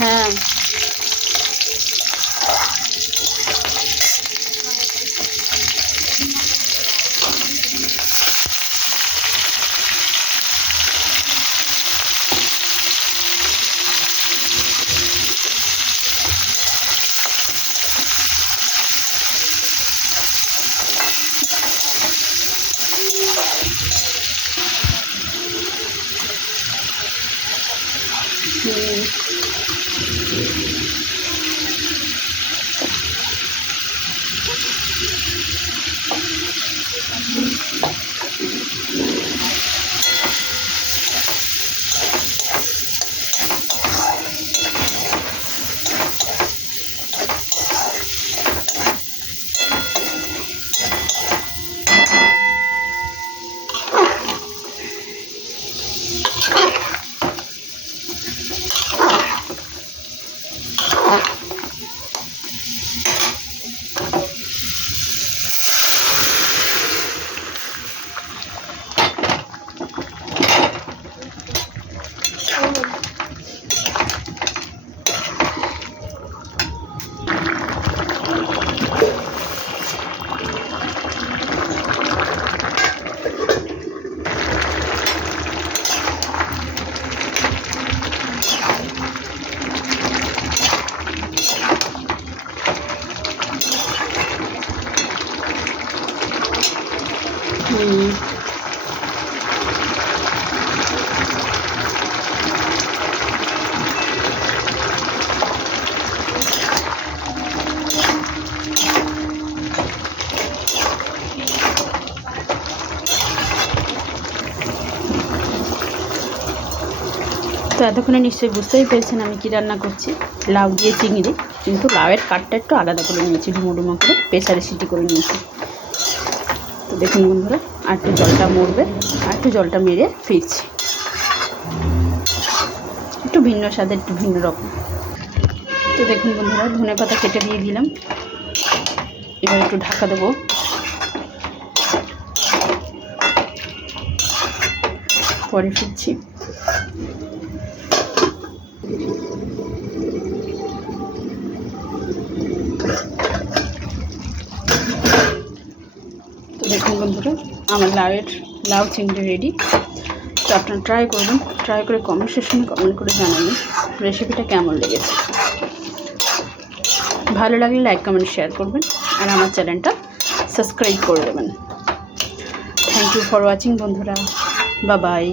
হ্যাঁ তো এতক্ষণে নিশ্চয়ই বুঝতেই পেরেছেন আমি কি রান্না করছি। লাউ দিয়ে চিংড়ি, কিন্তু লাউয়ের কাঠটা একটু আলাদা করে নিয়েছি, ডুমো ডুমো করে প্রেসারে সিটি করে নিয়েছি। তো দেখুন বন্ধুরা, আর একটু জলটা মরবে, আর একটু জলটা মেরে ফিরছি। একটু ভিন্ন স্বাদের, একটু ভিন্ন রকম। তো দেখুন বন্ধুরা, ধনে পাতা কেটে দিয়ে দিলাম। এবার একটু ঢাকা দেবো। পরে ফিরছি। তো দেখুন বন্ধুরা, আমার লাউ চিংড়ি রেডি। তো আপনারা ট্রাই করবেন, ট্রাই করে কমেন্ট সেকশনে কমেন্ট করে জানাবেন রেসিপিটা কেমন লেগেছে। ভালো লাগলে লাইক কমেন্ট শেয়ার করবেন, আর আমার চ্যানেলটা সাবস্ক্রাইব করে দেবেন। থ্যাংক ইউ ফর ওয়াচিং বন্ধুরা, বাই বাই।